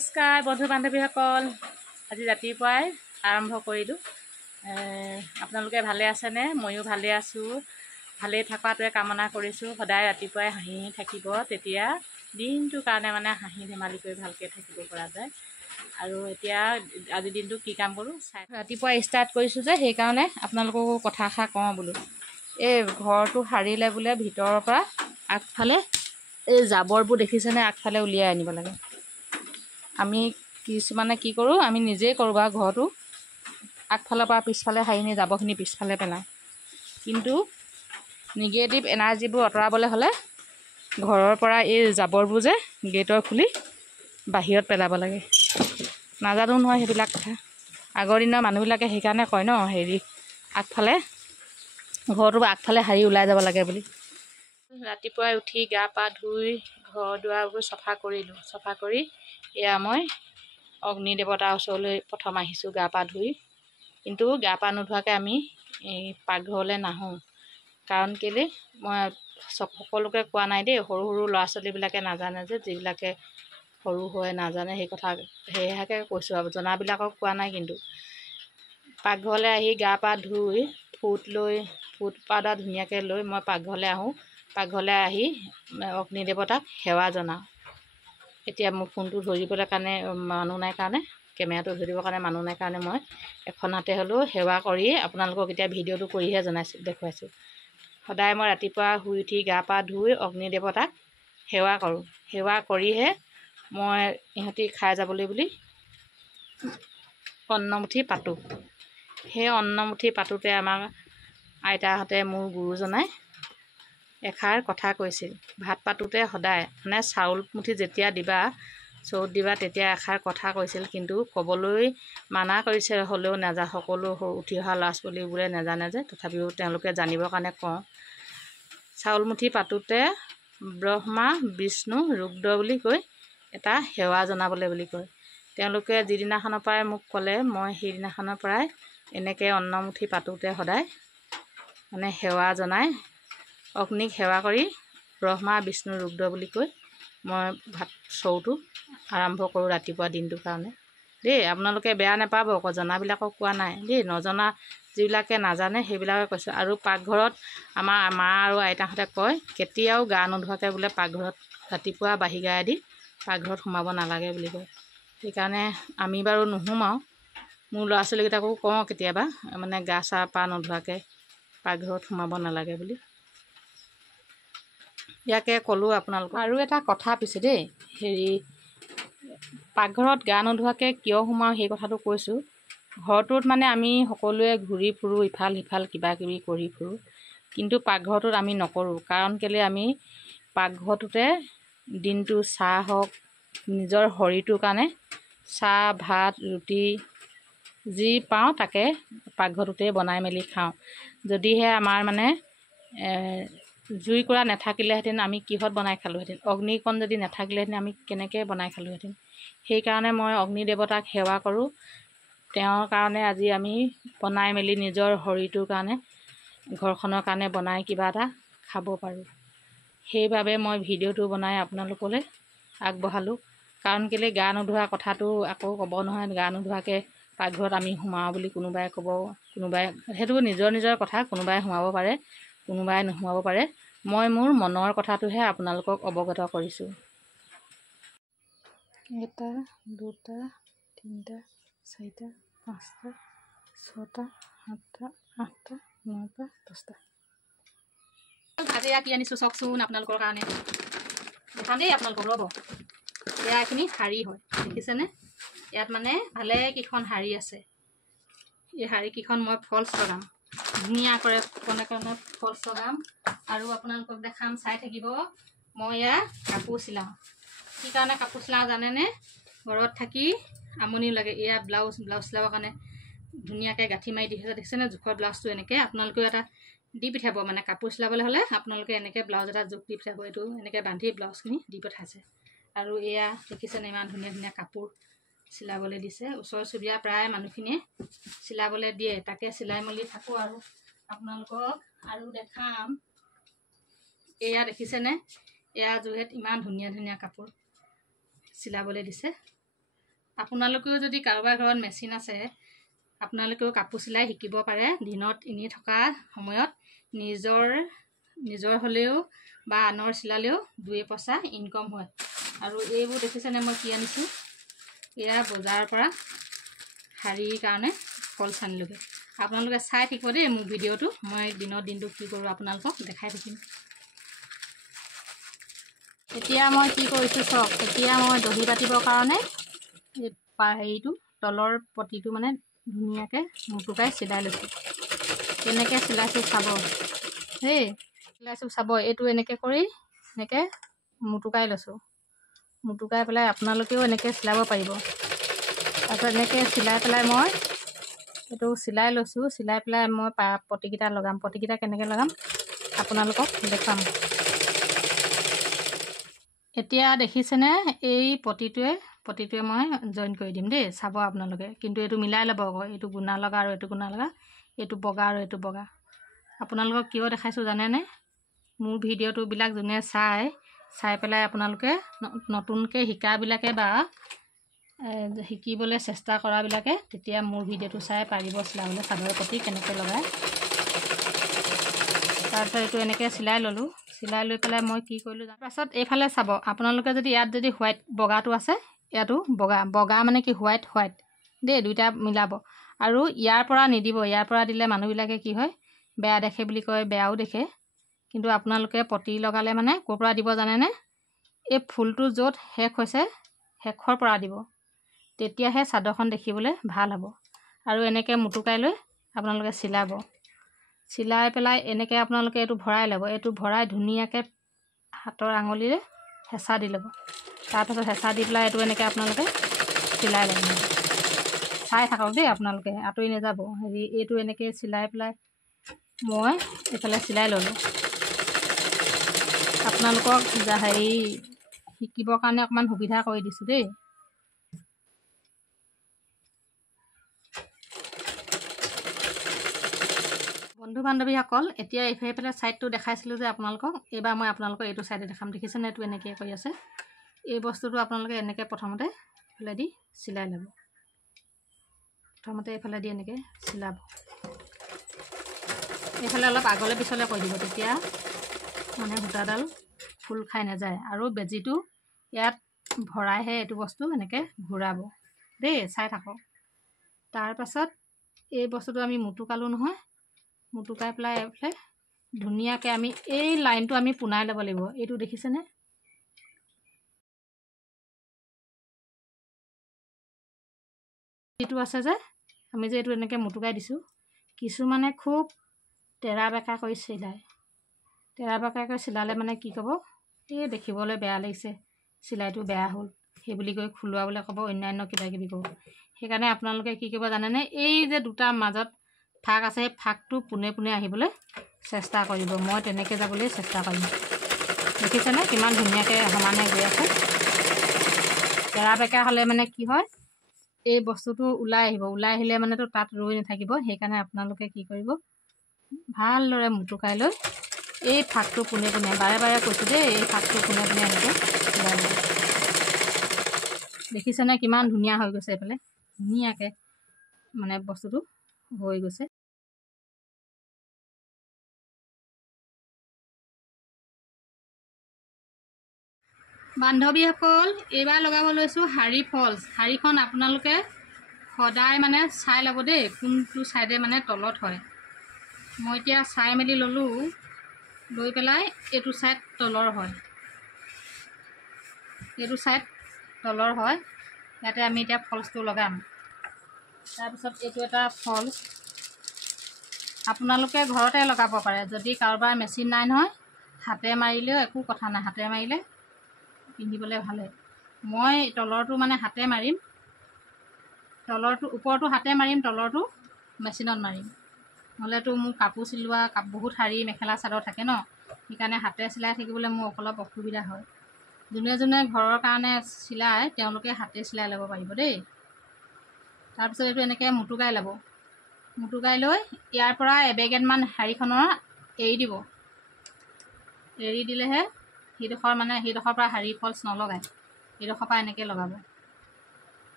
নমস্কাৰ বন্ধু বান্ধৱীসকল, আজি ৰাতিপুৱাই আৰম্ভ কৰিলোঁ। আপোনালোকে ভালে আছেনে? ময়ো ভালে আছোঁ। ভালেই থকাটোৱে কামনা কৰিছোঁ। সদায় ৰাতিপুৱাই হাঁহি থাকিব, তেতিয়া দিনটোৰ কাৰণে হাঁহি ধেমালি কৰি ভালকৈ থাকিব পৰা যায়। আৰু এতিয়া আজিৰ দিনটো কি কাম কৰোঁ ৰাতিপুৱা ষ্টাৰ্ট কৰিছোঁ যে, সেইকাৰণে আপোনালোককো কথা এষাৰ কওঁ বোলো। এই ঘৰটো সাৰিলে বোলে ভিতৰৰ পৰা আগফালে এই জাবৰবোৰ দেখিছেনে, আগফালে উলিয়াই আনিব লাগে। আমি কিছুমানে কি কৰোঁ, আমি নিজেই কৰোঁ বাৰু, ঘৰটো আগফালৰ পৰা পিছফালে সাৰি নি জাবৰখিনি পিছফালে পেলাওঁ। কিন্তু নিগেটিভ এনাৰ্জিবোৰ আঁতৰাবলৈ হ'লে ঘৰৰ পৰা এই জাবৰবোৰ যে গেটৰ খুলি বাহিৰত পেলাব লাগে। নাজানো নহয় সেইবিলাক কথা। আগৰ দিনৰ মানুহবিলাকে সেইকাৰণে কয় ন, আগফালে ঘৰটো আগফালে সাৰি ওলাই যাব লাগে বুলি। ৰাতিপুৱাই উঠি গা পা ধুই ঘৰ দুৱাৰবোৰ চফা কৰিলোঁ। চফা কৰি এয়া মই অগ্নি দেৱতাৰ ওচৰলৈ প্ৰথম আহিছোঁ গা পা ধুই। কিন্তু গা পা নোধোৱাকৈ আমি এই পাকঘৰলৈ নাহোঁ। কাৰণ কেলৈ, মই সকলোকে কোৱা নাই দেই, সৰু সৰু ল'ৰা ছোৱালীবিলাকে নাজানে যে, যিবিলাকে সৰু হৈ নাজানে সেই কথা, সেয়াকে কৈছোঁ আৰু জনাবিলাকক কোৱা নাই। কিন্তু পাকঘৰলৈ আহি গা পা ধুই ফুট পাউডাৰ ধুনীয়াকৈ লৈ মই পাকঘৰলৈ আহোঁ। পাকঘৰলৈ আহি অগ্নি দেৱতাক সেৱা জনাওঁ। এতিয়া মোৰ ফোনটো ধৰিবলৈ কাৰণে মানুহ নাই কাৰণে, কেমেৰাটো ধৰিবৰ কাৰণে মানুহ নাই কাৰণে মই এখন হাতে হ'লেও সেৱা কৰিয়ে আপোনালোকক এতিয়া ভিডিঅ'টো কৰিহে দেখুৱাইছোঁ। সদায় মই ৰাতিপুৱা শুই উঠি গা পা ধুই অগ্নি দেৱতাক সেৱা কৰোঁ। সেৱা কৰিহে মই ইহঁতি খাই যাবলৈ বুলি অন্নমুঠি পাতোঁ। সেই অন্নমুঠি পাতোঁতে আমাৰ আইতাহঁতে, মোৰ গুৰুজনাই এষাৰ কথা কৈছিল। ভাত পাতোঁতে সদায় চাউল মুঠি যেতিয়া দিবা, চৰুত দিবা, তেতিয়া এষাৰ কথা কৈছিল। কিন্তু ক'বলৈ মানা কৰিছে, হ'লেও সকলো উঠি অহা ল'ৰা ছোৱালীবোৰে নাজানে যে, তথাপিও তেওঁলোকে জানিবৰ কাৰণে কওঁ। চাউল মুঠি পাতোঁতে ব্ৰহ্মা বিষ্ণু ৰুদ্ৰ বুলি কৈ এটা সেৱা জনাবলৈ বুলি কয়। তেওঁলোকে যিদিনাখনৰ পৰাই মোক ক'লে, মই সেইদিনাখনৰ পৰাই এনেকৈ অন্নমুঠি পাতোঁতে সদায় সেৱা জনাই অগ্নিক সেৱা কৰি ব্ৰহ্মা বিষ্ণু ৰুদ্ৰ বুলি কৈ মই চৰুটো আৰম্ভ কৰোঁ ৰাতিপুৱা দিনটোৰ কাৰণে দেই। আপোনালোকে বেয়া নাপাব, আকৌ জনাবিলাকক কোৱা নাই দেই। নজনা যিবিলাকে নাজানে সেইবিলাকে কৈছোঁ। আৰু পাকঘৰত আমাৰ মা আৰু আইতাহঁতে কয়, কেতিয়াও গা নোধোৱাকৈ বোলে পাকঘৰত ৰাতিপুৱা বাহি গায়ে দি পাকঘৰত সোমাব নালাগে বুলি কয়। সেইকাৰণে আমি বাৰু নোসোমাওঁ। মোৰ ল'ৰা ছোৱালীকেইটাকো কওঁ কেতিয়াবা, গা চা পা নোধোৱাকৈ পাকঘৰত সোমাব নালাগে বুলি। ইয়াকে ক'লোঁ আপোনালোকক। আৰু এটা কথা পিছে দেই, পাকঘৰত গা নোধোৱাকৈ কিয় সোমাওঁ সেই কথাটো কৈছোঁ। ঘৰটোত আমি সকলোৱে ঘূৰি ফুৰোঁ, ইফাল সিফাল কিবা কিবি কৰি ফুৰোঁ, কিন্তু পাকঘৰটোত আমি নকৰোঁ। কাৰণ কেলৈ, আমি পাকঘৰটোতে দিনটো চাহ হওক, নিজৰ শৰীৰটোৰ কাৰণে চাহ ভাত ৰুটি যি পাওঁ তাকে পাকঘৰটোতে বনাই মেলি খাওঁ। যদিহে আমাৰ জুইকুৰা নাথাকিলেহেঁতেন আমি কিহত বনাই খালোঁহেঁতেন, অগ্নিকণ যদি নাথাকিলেহেঁতেন আমি কেনেকৈ বনাই খালোঁহেঁতেন। সেইকাৰণে মই অগ্নি দেৱতাক সেৱা কৰোঁ। তেওঁৰ কাৰণে আজি আমি বনাই মেলি নিজৰ শৰীৰটোৰ কাৰণে, ঘৰখনৰ কাৰণে বনাই কিবা এটা খাব পাৰোঁ। সেইবাবে মই ভিডিঅ'টো বনাই আপোনালোকলৈ আগবঢ়ালোঁ। কাৰণ কেলৈ, গা নোধোৱা কথাটো আকৌ ক'ব নহয়, গা নোধোৱাকৈ পাকঘৰত আমি সোমাওঁ বুলি কোনোবাই ক'ব। সেইটো নিজৰ কথা, কোনোবাই সোমাব পাৰে, কোনোবাই নোসোমাব পাৰে। মই মোৰ মনৰ কথাটোহে আপোনালোকক অৱগত কৰিছোঁ। 1 2 3 4 5 6 7 8 9 10টা। আজি কি আনিছোঁ চাওকচোন আপোনালোকৰ কাৰণে। দেখাম দেই আপোনালোকক, ৰ'ব। এয়া এইখিনি শাৰী হয়, দেখিছেনে? ইয়াত ভালেকেইখন শাৰী আছে। এই শাৰীকেইখন মই ফলছ লগাম, ধুনীয়াকৈ কোণে ফলছ লগাম। আৰু আপোনালোকক দেখাম, চাই থাকিব। মই এয়া কাপোৰ চিলাওঁ। কি কাৰণে কাপোৰ চিলাওঁ জানেনে? ঘৰত থাকি আমনিও লাগে। এয়া ব্লাউজ চিলাবৰ কাৰণে ধুনীয়াকৈ গাঁঠি মাৰি দিছে, দেখিছেনে? জোখৰ ব্লাউজটো এনেকৈ আপোনালোকেও এটা দি পঠিয়াব। কাপোৰ চিলাবলৈ হ'লে আপোনালোকে এনেকৈ ব্লাউজ এটা জোখ দি পঠিয়াব। এইটো এনেকৈ বান্ধি ব্লাউজখিনি দি পঠাইছে। আৰু এয়া দেখিছেনে, ইমান ধুনীয়া ধুনীয়া কাপোৰ চিলাবলৈ দিছে। ওচৰ চুবুৰীয়া প্ৰায় মানুহখিনিয়ে চিলাবলৈ দিয়ে, তাকে চিলাই মেলি থাকোঁ। আৰু আপোনালোকক আৰু দেখাম, এয়া দেখিছেনে? এয়া যোৰহেত ইমান ধুনীয়া ধুনীয়া কাপোৰ চিলাবলৈ দিছে। আপোনালোকেও যদি কাৰোবাৰ ঘৰত মেচিন আছে, আপোনালোকেও কাপোৰ চিলাই শিকিব পাৰে। দিনত এনেই থকা সময়ত নিজৰ হ'লেও বা আনৰ চিলালেও 2 পইচা ইনকম হয়। আৰু এইবোৰ দেখিছেনে মই কি আনিছোঁ? এয়া বজাৰৰ পৰা শাৰীৰ কাৰণে ফলছ আনিলোগৈ। আপোনালোকে চাই থাকিব দেই মোৰ ভিডিঅ'টো। মই দিনটো কি কৰোঁ আপোনালোকক দেখাই থাকিম। এতিয়া মই কি কৰিছোঁ চাওক। এতিয়া মই দহি বাতিবৰ কাৰণে হেৰিটো তলৰ পটিটো মানে ধুনীয়াকৈ মুটুকাই চিলাই লৈছোঁ। কেনেকৈ চিলাইছোঁ চাব দেই, চিলাইছোঁ চাব। এইটো এনেকৈ কৰি এনেকৈ মুটুকাই লৈছোঁ। মুটুকাই পেলাই আপোনালোকেও এনেকৈ চিলাব পাৰিব। তাৰপিছত এনেকৈ চিলাই পেলাই মই এইটো চিলাই লৈছোঁ। চিলাই পেলাই মই পটিকেইটা লগাম। পটিকেইটা কেনেকৈ লগাম আপোনালোকক দেখুৱাম। এতিয়া দেখিছেনে? এই পটিটোৱে মই জইন কৰি দিম দেই, চাব আপোনালোকে। কিন্তু এইটো মিলাই ল'ব আকৌ, এইটো গুণা লগা আৰু এইটো গুণা লগা, এইটো বগা আৰু এইটো বগা। আপোনালোকক কিয় দেখাইছোঁ জানেনে? মোৰ ভিডিঅ'টোবিলাক যোনে চাই পেলাই আপোনালোকে নতুনকৈ শিকাবিলাকে বা শিকিবলৈ চেষ্টা কৰাবিলাকে তেতিয়া মোৰ ভিডিঅ'টো চাই পাৰিব চিলাবলৈ চাদৰ পটি কেনেকৈ লগায়। তাৰপিছত এইটো এনেকৈ চিলাই ল'লোঁ। চিলাই লৈ পেলাই মই কি কৰিলোঁ, তাৰপাছত এইফালে চাব আপোনালোকে। যদি ইয়াত যদি হোৱাইট বগাটো আছে, ইয়াতো বগা মানে কি হোৱাইট দেই, দুইটা মিলাব। আৰু ইয়াৰ পৰা নিদিব। ইয়াৰ পৰা দিলে মানুহবিলাকে কি হয়, বেয়া দেখে বুলি কয়, বেয়াও দেখে। কিন্তু আপোনালোকে পটি লগালে মানে ক'ৰ পৰা দিব জানেনে? এই ফুলটো য'ত শেষ হৈছে শেষৰ পৰা দিব। তেতিয়াহে চাদৰখন দেখিবলৈ ভাল হ'ব। আৰু এনেকৈ মুটুকাই লৈ আপোনালোকে চিলাব। চিলাই পেলাই এনেকৈ আপোনালোকে এইটো ভৰাই ল'ব। এইটো ভৰাই ধুনীয়াকৈ হাতৰ আঙুলিৰে হেঁচা দি ল'ব। তাৰপাছত হেঁচা দি পেলাই এইটো এনেকৈ আপোনালোকে চিলাই ল'ব। চাই থাকক দেই আপোনালোকে, আঁতৰি নাযাব। এইটো এনেকৈ চিলাই পেলাই মই এইফালে চিলাই ল'লোঁ। আপোনালোকক শিকিবৰ কাৰণে অকণমান সুবিধা কৰি দিছোঁ দেই। বন্ধু বান্ধৱীসকল, এতিয়া এইফালে ছাইডটো দেখাইছিলোঁ যে আপোনালোকক, এইবাৰ মই আপোনালোকক এইটো ছাইডে দেখাম। দেখিছেনে? এইটো এনেকৈ কৰি আছে। এই বস্তুটো আপোনালোকে এনেকৈ প্ৰথমতে এইফালেদি চিলাই ল'ব। প্ৰথমতে এইফালেদি এনেকৈ চিলাব। এইফালে অলপ আগলৈ পিছলৈ কৰি দিব, তেতিয়া মানে সূতাডাল ফুল খাই নাযায়। আৰু বেজীটো ইয়াত ভৰাইহে এইটো বস্তু এনেকৈ ঘূৰাব দেই, চাই থাকক। তাৰপাছত এই বস্তুটো আমি মুটুকালোঁ নহয়। মুটুকাই পেলাই এইফালে ধুনীয়াকৈ আমি এই লাইনটো আমি পোনাই ল'ব লাগিব। এইটো দেখিছেনে? এইটো আছে যে আমি যে এইটো এনেকৈ মুটুকাই দিছোঁ। কিছুমানে খুব তেৰা বেকা কৰি চিলায়। তেৰা বেকা কৰি চিলালে মানে কি ক'ব, এই দেখিবলৈ বেয়া লাগিছে, চিলাইটো বেয়া হ'ল, সেই বুলি কৈ খুলোৱাবলৈ ক'ব, অন্যান্য কিবাকিবি ক'ব। সেইকাৰণে আপোনালোকে কি কৰিব জানেনে? এই যে দুটা মাজত ফাক আছে, সেই ফাকটো পোনে পোনে আহিবলৈ চেষ্টা কৰিব। মই তেনেকৈ যাবলৈ চেষ্টা কৰিম। দেখিছেনে কিমান ধুনীয়াকৈ সমানে গৈ আছে? তেৰা বেকা হ'লে মানে কি হয়, এই বস্তুটো ওলাই আহিব। ওলাই আহিলে মানেতো তাত ৰৈ নাথাকিব। সেইকাৰণে আপোনালোকে কি কৰিব, ভালদৰে মুটুকাই লৈ এই ফাকটো পোনে পোনে, বাৰে বাৰে কৈছোঁ দেই, এই ফাকটো পোনে পোনে এনেকৈ চিলাই ল'ব। দেখিছেনে কিমান ধুনীয়া হৈ গৈছে? এইফালে ধুনীয়াকৈ মানে বস্তুটো হৈ গৈছে। বান্ধৱীসকল, এইবাৰ লগাব লৈছোঁ শাৰী ফলছ। শাৰীখন আপোনালোকে সদায় মানে চাই ল'ব দেই, কোনটো ছাইডে মানে তলত হয়। মই এতিয়া চাই মেলি ল'লোঁ। লৈ পেলাই এইটো ছাইড তলৰ হয়, এইটো ছাইড তলৰ হয়। ইয়াতে আমি এতিয়া ফলছটো লগাম। তাৰপিছত এইটো এটা ফলছ আপোনালোকে ঘৰতে লগাব পাৰে। যদি কাৰোবাৰ মেচিন নাই নহয়, হাতে মাৰিলেও একো কথা নাই। হাতে মাৰিলে পিন্ধিবলৈ ভালে। মই তলৰটো মানে হাতে মাৰিম, ওপৰটো হাতে মাৰিম, তলৰটো মেচিনত মাৰিম। নহ'লেতো মোৰ কাপোৰ চিলোৱা বহুত শাৰী মেখেলা চাদৰ থাকে ন, সেইকাৰণে হাতে চিলাই থাকিবলৈ মোৰ অলপ অসুবিধা হয়। যোনে যোনে ঘৰৰ কাৰণে চিলায় তেওঁলোকে হাতে চিলাই ল'ব পাৰিব দেই। তাৰপিছত এইটো এনেকৈ মুটুকাই ল'ব। মুটুকাই লৈ ইয়াৰ পৰা এবেগেটমান শাৰীখনৰ এৰি দিব। এৰি দিলেহে সেইডোখৰ পৰা শাৰী ফলছ নলগায়। এইডোখৰ পৰা এনেকৈ লগাব।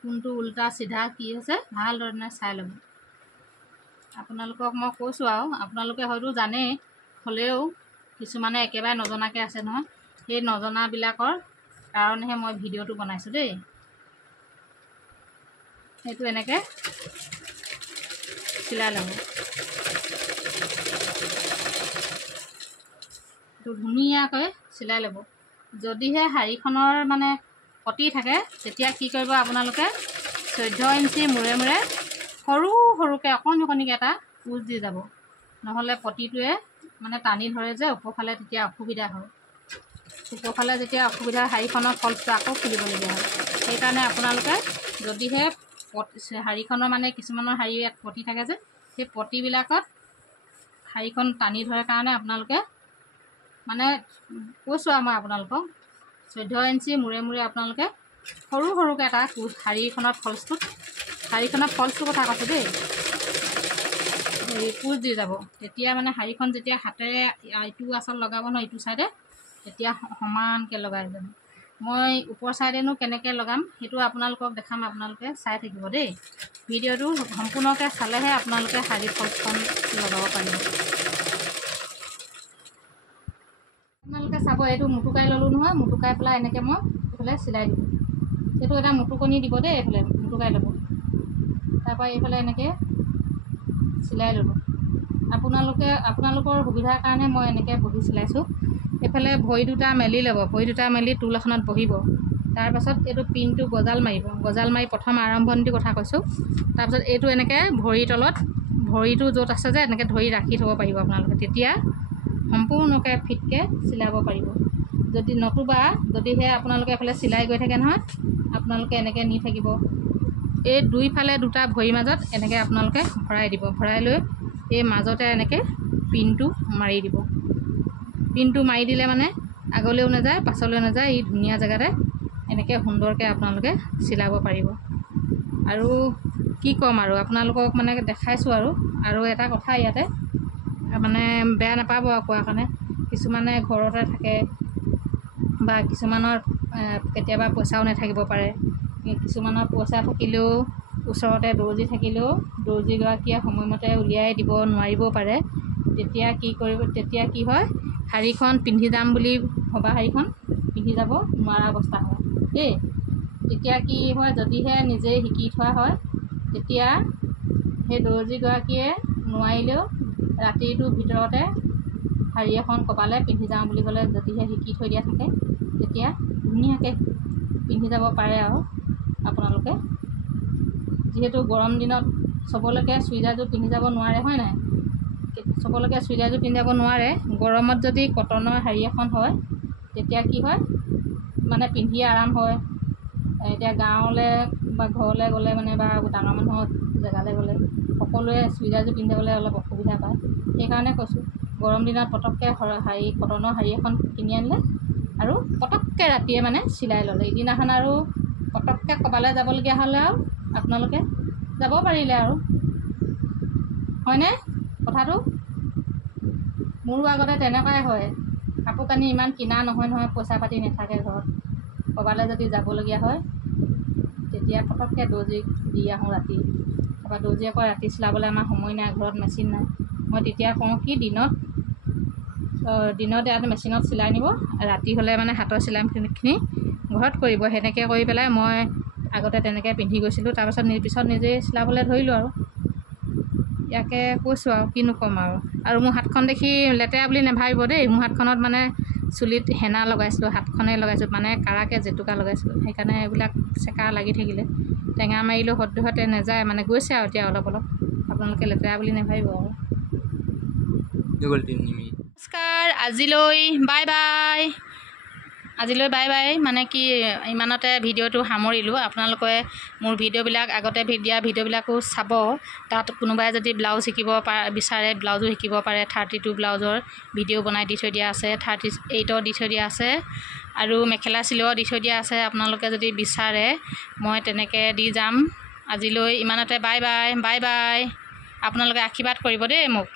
কোনটো উল্টা চিধা কি হৈছে ভালদৰে চাই ল'ব। আপোনালোকক মই কৈছোঁ আৰু আপোনালোকে হয়তো জানেই, হ'লেও কিছুমানে একেবাৰে নজনাকৈ আছে নহয়। সেই নজনাবিলাকৰ কাৰণেহে মই ভিডিঅ'টো বনাইছোঁ দেই। সেইটো এনেকৈ চিলাই ল'ব। এইটো ধুনীয়াকৈ চিলাই ল'ব। যদিহে শাড়ীখনৰ মানে পতি থাকে তেতিয়া কি কৰিব আপোনালোকে 14 ইঞ্চি মূৰে মূৰে সৰু সৰুকৈ অকণিকৈ এটা কুচ দি যাব, নহ'লে পতিটোৱে মানে টানি ধৰে যে ওপৰফালে, তেতিয়া অসুবিধা হয়। ওপৰফালে যেতিয়া অসুবিধা শাড়ীখনৰ ফলচটো আকৌ খুলিবলগীয়া হয়। সেইকাৰণে আপোনালোকে যদিহে শাড়ীখনৰ মানে কিছুমানৰ শাড়ী ইয়াত পতি থাকে যে, সেই পতিবিলাকত শাড়ীখন টানি ধৰে কাৰণে আপোনালোকে মানে কৈছোঁ আৰু মই আপোনালোকক 14 ইঞ্চি মূৰে মূৰে আপোনালোকে সৰু সৰুকৈ এটা শাড়ীখনৰ ফলচটোৰ কথা কৈছোঁ দেই, কুচ দি যাব। তেতিয়া মানে শাড়ীখন যেতিয়া হাতেৰে ইটো আচল লগাব নহয় ইটো ছাইডে, তেতিয়া সমানকৈ লগাই যাব। মই ওপৰ ছাইডেনো কেনেকৈ লগাম সেইটো আপোনালোকক দেখাম, আপোনালোকে চাই থাকিব দেই। ভিডিঅ'টো সম্পূৰ্ণকৈ চালেহে আপোনালোকে শাড়ী ফলচখন লগাব পাৰিব। আপোনালোকে চাব, এইটো মুটুকাই ল'লোঁ নহয়, মুটুকাই পেলাই এনেকৈ মই এইফালে চিলাই দিম। এইটো এটা মুটুকনি দিব দেই, এইফালে মুটুকাই ল'ব। তাৰপৰা এইফালে এনেকৈ চিলাই ল'লোঁ। আপোনালোকৰ সুবিধাৰ কাৰণে মই এনেকৈ বহি চিলাইছোঁ। এইফালে ভৰি দুটা মেলি ল'ব, ভৰি দুটা মেলি টুল এখনত বহিব। তাৰপাছত এইটো পিনটো গজাল মাৰিব, গজাল মাৰি প্ৰথম আৰম্ভণিটোৰ কথা কৈছোঁ। তাৰপিছত এইটো এনেকৈ ভৰিৰ তলত, ভৰিটো য'ত আছে যে এনেকৈ ধৰি ৰাখি থ'ব পাৰিব আপোনালোকে, তেতিয়া সম্পূৰ্ণকৈ ফিটকৈ চিলাব পাৰিব। যদিহে আপোনালোকে এইফালে চিলাই গৈ থাকে নহয়, আপোনালোকে এনেকৈ নি থাকিব। এই দুইফালে দুটা ভৰিৰ মাজত এনেকৈ আপোনালোকে ভৰাই দিব, ভৰাই লৈ এই মাজতে এনেকৈ পিনটো মাৰি দিব। পিনটো মাৰি দিলে মানে আগলৈও নাযায় পাছলৈও নাযায়, এই ধুনীয়া জেগাতে এনেকৈ সুন্দৰকৈ আপোনালোকে চিলাব পাৰিব। আৰু কি ক'ম আৰু আপোনালোকক মানে দেখাইছোঁ। আৰু এটা কথা ইয়াতে মানে বেয়া নাপাব আৰু কোৱাৰ কাৰণে, কিছুমানে ঘৰতে থাকে বা কিছুমানৰ কেতিয়াবা পইচাও নাথাকিব পাৰে। কিছুমানৰ পইচা থাকিলেও ওচৰতে দৰ্জী থাকিলেও দৰ্জীগৰাকীয়ে সময়মতে উলিয়াই দিব নোৱাৰিবও পাৰে। তেতিয়া কি হয়, শাড়ীখন পিন্ধি যাম বুলি ভবা শাড়ীখন পিন্ধি যাব নোৱাৰা অৱস্থা হয় দেই। তেতিয়া কি হয়, যদিহে নিজেই শিকি থোৱা হয়, তেতিয়া সেই দৰ্জীগৰাকীয়ে নোৱাৰিলেও ৰাতিটোৰ ভিতৰতে শাড়ী এখন ক'ৰবালৈ পিন্ধি যাওঁ বুলি ক'লে, যদিহে শিকি থৈ দিয়া থাকে, তেতিয়া ধুনীয়াকৈ পিন্ধি যাব পাৰে। আৰু আপোনালোকে যিহেতু গৰম দিনত চবলৈকে চুইদাৰযোৰ পিন্ধি যাব নোৱাৰে, হয় নাই? চবলৈকে চুইদাৰযোৰ পিন্ধি যাব নোৱাৰে। গৰমত যদি কটনৰ শাড়ী এখন হয়, তেতিয়া কি হয় মানে পিন্ধি আৰাম হয়। এতিয়া গাঁৱলৈ বা ঘৰলৈ গ'লে মানে বা ডাঙৰ মানুহৰ জেগালৈ গ'লে সকলোৱে চুইদাৰযোৰ পিন্ধি যাবলৈ অলপ অসুবিধা পায়। সেইকাৰণে কৈছোঁ, গৰম দিনত পটককৈ কটনৰ শাড়ী এখন কিনি আনিলে আৰু পটককৈ ৰাতিয়ে মানে চিলাই ল'লে, ইদিনাখন আৰু পটককৈ ক'ৰবালৈ যাবলগীয়া হ'লে আৰু আপোনালোকে যাব পাৰিলে আৰু, হয়নে কথাটো? মোৰো আগতে তেনেকুৱাই হয়। কাপোৰ কানি ইমান কিনা নহয়, পইচা পাতি নাথাকে ঘৰত। ক'ৰবালৈ যদি যাবলগীয়া হয়, তেতিয়া পটককৈ দৰ্জীক দি আহোঁ ৰাতি। তাৰপৰা দৰ্জীয়ে কয় ৰাতি চিলাবলৈ আমাৰ সময় নাই, ঘৰত মেচিন নাই। মই তেতিয়া কওঁ কি দিনত ইয়াত মেচিনত চিলাই নিব, ৰাতি হ'লে মানে হাতৰ চিলাইখিনি ঘৰত কৰিব। সেনেকৈ কৰি পেলাই মই আগতে তেনেকৈ পিন্ধি গৈছিলোঁ। তাৰপাছত পিছত নিজেই চিলাবলৈ ধৰিলোঁ আৰু। ইয়াকে কৈছোঁ আৰু কিনো ক'ম আৰু মোৰ হাতখন দেখি লেতেৰা বুলি নাভাবিব দেই। মোৰ হাতখনত মানে চুলিত হেনা লগাইছিলোঁ, হাতখনে লগাইছোঁ, মানে কাৰাকৈ জেতুকা লগাইছিলোঁ। সেইকাৰণে এইবিলাক চেকা লাগি থাকিলে টেঙা মাৰিলেও সদ্যহতে নাযায়, মানে গৈছে আৰু এতিয়া অলপ অলপ। আপোনালোকে লেতেৰা বুলি নাভাবিব আৰু। নমস্কাৰ, আজিলৈ বাই বাই। মানে কি ইমানতে ভিডিঅ'টো সামৰিলোঁ। আপোনালোকে মোৰ ভিডিঅ'বিলাক আগতে দিয়া ভিডিঅ'বিলাকো চাব। তাত কোনোবাই যদি ব্লাউজ শিকিব বিচাৰে, ব্লাউজো শিকিব পাৰে। 32 ব্লাউজৰ ভিডিঅ' বনাই দি থৈ দিয়া আছে, 38ৰ দি থৈ দিয়া আছে, আৰু মেখেলা চিলোৱা দি থৈ দিয়া আছে। আপোনালোকে যদি বিচাৰে মই তেনেকৈ দি যাম। আজিলৈ ইমানতে বাই বাই। আপোনালোকে আশীৰ্বাদ কৰিব দেই মোক।